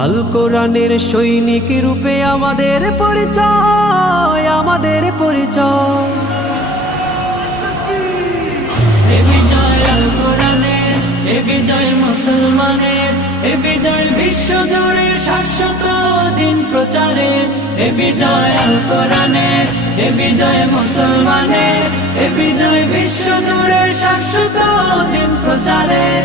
আল কোরআনের সৈনিক রূপে আমাদের পরিচয়, আমাদের পরিচয়। এ বিজয় আল কোরআনের, এ বিজয় মুসলমানের, এ বিজয় বিশ্ব জুড়ে শাশ্বত দিন প্রচারের। এ বিজয় আল কোরআনের, এ বিজয় মুসলমানের, এ বিজয় বিশ্ব জুড়ে শাশ্বত দিন প্রচারের।